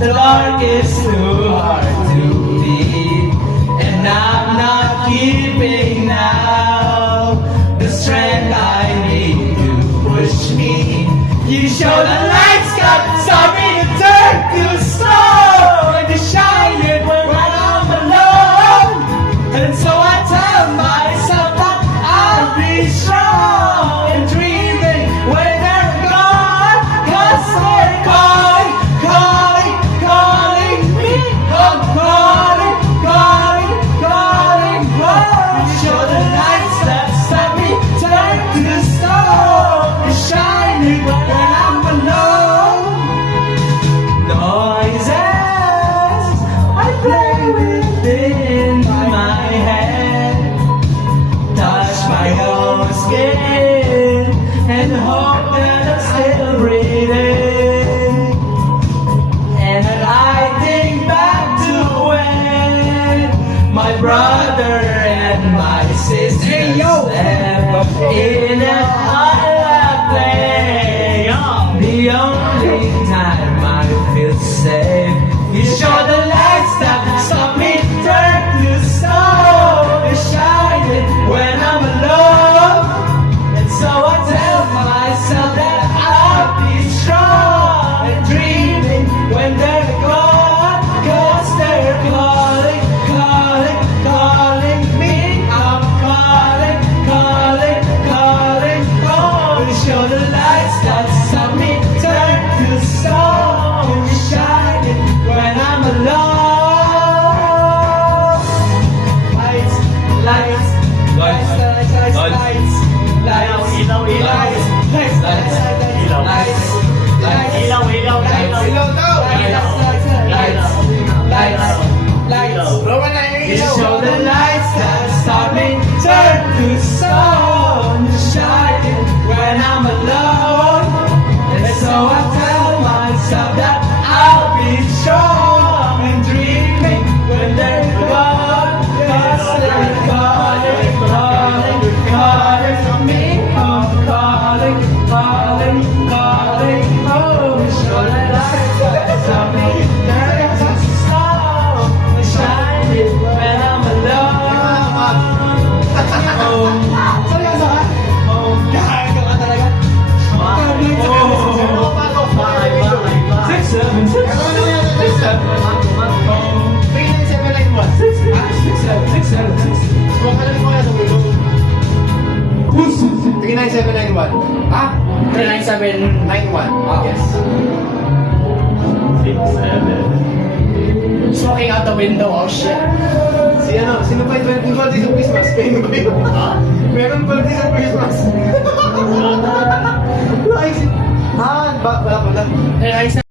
The dark is too hard to beat, and I'm not keeping now the strength I need to push me. You show the lights got something to turn to slow, and you shine it when I'm alone. And so I tell myself that I'll be strong and dreaming when they're gone, 'cause they're calling, calling, calling me. Oh, calling, calling, calling, calling. You show the lights that set me turn to stone, and shine it when I'm alone. Noises I play within my head, touch my own skin, and hope that I'm still breathing. And then I think back to when my brother and my sister slept in a hot play. The only time I feel safe. You show the lights that stop me, turn to stone, and shine it when I'm alone. And so I tell myself that I'll be strong and dreaming when they're gone, 'cause they're calling, calling, calling me. I'm calling, calling, calling, calling. You show the lights that stop me, turn to stone, and shine it when I'm alone. Lights, lights, lights, lights, lights, lights, lights, Ilaw, ilaw. lights, lights, lights, Ilaw. lights, lights, Ilaw, ilaw, ilaw. ilaw daw. Lights, lights, lights. You show the lights that start me, turn to stone, shine it when I'm alone. And so I tell myself that I'll be strong and dreaming when they're gone, 'cause they're calling, calling, calling me. I'm calling, calling, calling, oh, show the lights that start me, turn to stone, and shine it when I'm alone. Home, home, gaga ka talaga. Six, seven, six, six, seven, home. Six, six, seven, six, seven, six. Puso. Sige, 9791. Ah, 9791. yes. 6, 7. Smoking out the window, oh shit. Sino pa yung birthday sa Christmas? Kayo ba yun? Ha? Meron birthday sa Christmas. Wala pala.